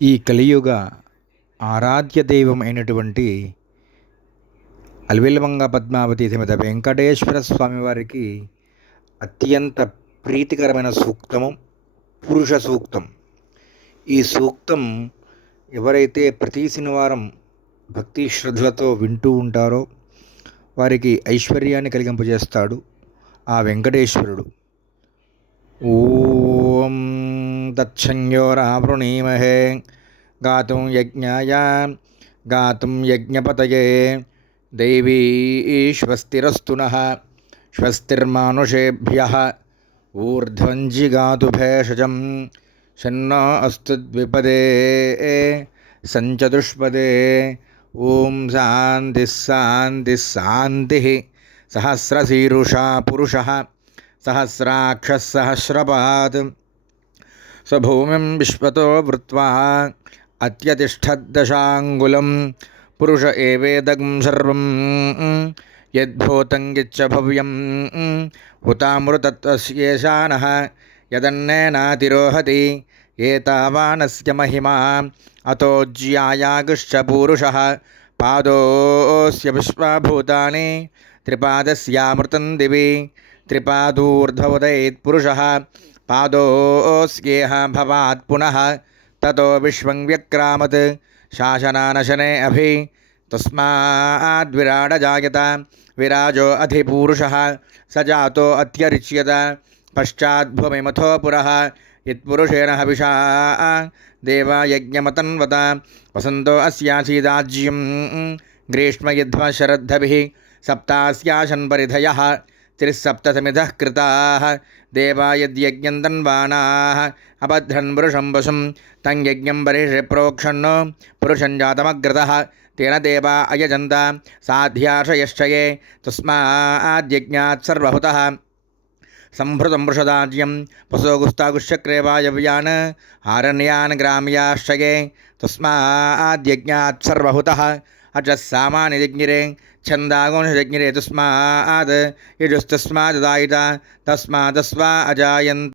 ఈ కలియుగ ఆరాధ్య దైవం అయినటువంటి అలివెల్మంగ పద్మావతి సమేత వెంకటేశ్వర స్వామివారికి అత్యంత ప్రీతికరమైన సూక్తము పురుష సూక్తం. ఈ సూక్తం ఎవరైతే ప్రతి శనివారం భక్తి శ్రద్ధలతో వింటూ ఉంటారో వారికి ఐశ్వర్యాన్ని కలిగింపజేస్తాడు ఆ వెంకటేశ్వరుడు. ఓం తత్సంయోరావృణీమహే గాతుం యజ్ఞాయ గాతుం యజ్ఞపతయే దైవీ స్వస్తిరస్తు నః స్వస్తిర్మానుషేభ్యః ఊర్ధ్వం జిగాతు భేషజం షన్నో అస్తు ద్విపదే సంచతుష్పదే. ఓం శాంతి శాంతి శాంతి. సహస్రశీరుషా పురుషః సహస్రాక్ష సహస్రపాత్ స్వభూమిం విశ్వతో వృత్వా అత్యతిష్ఠద్దశాంగులం. పురుష ఏవేదగం సర్వం యద్భూతం యచ్చ భవ్యం హుతామృతత్వస్యేషానః యదన్నేనాతిరోహతి ఏతావానస్య మహిమా అతోజ్యాయాగుశ్చ పూరుషః పాదోస్య విశ్వభూతాని త్రిపాదస్యామృతం దివి త్రిపాదూర్ధ్వోదయేత్ పురుషః పాదోస్యేహ భవాత్ పునః తతో విశ్వం వ్యక్రామత్ శాసనానశనే అభి తస్మాద్విరాడ జాయత విరాజో అధిపూరుషః సజాతో అత్యరిచ్యత పశ్చాద్భూమిమథో పురః యత్పురుషేణ హవిషా దేవాయజ్ఞమతన్వత వసంతో అస్యాసీదాజ్యం గ్రీష్మయధ్వ శరద్ధభిః సప్తాస్యాశన్ పరిధయః త్రిసప్తసమిధః కృతాః దేవాయద్యజ్ఞం తన్వానాః అభద్రన్ పురుషం వశం తం యజ్ఞం బర్హిషి ప్రోక్షణో పురుషం జాతమగ్రతః తేన దేవా అయజంత సాధ్యాశయశ్చయే తస్మాద్యజ్ఞాత్ సర్వహుతః సంభృతం వృషదాజ్యం పశోగుస్తాగుశ్చక్రేవాయవ్యాన్ హారణ్యాన్ గ్రామ్యాశ్చయే తస్మాద్యజ్ఞాత్ సర్వహుతః అచ సామాని యజ్ఞిరే ఛందాగోంషయజ్ఞిరే తస్మాద్ యజుస్తస్మాదాయిత తస్మాదస్వా అజాయంత.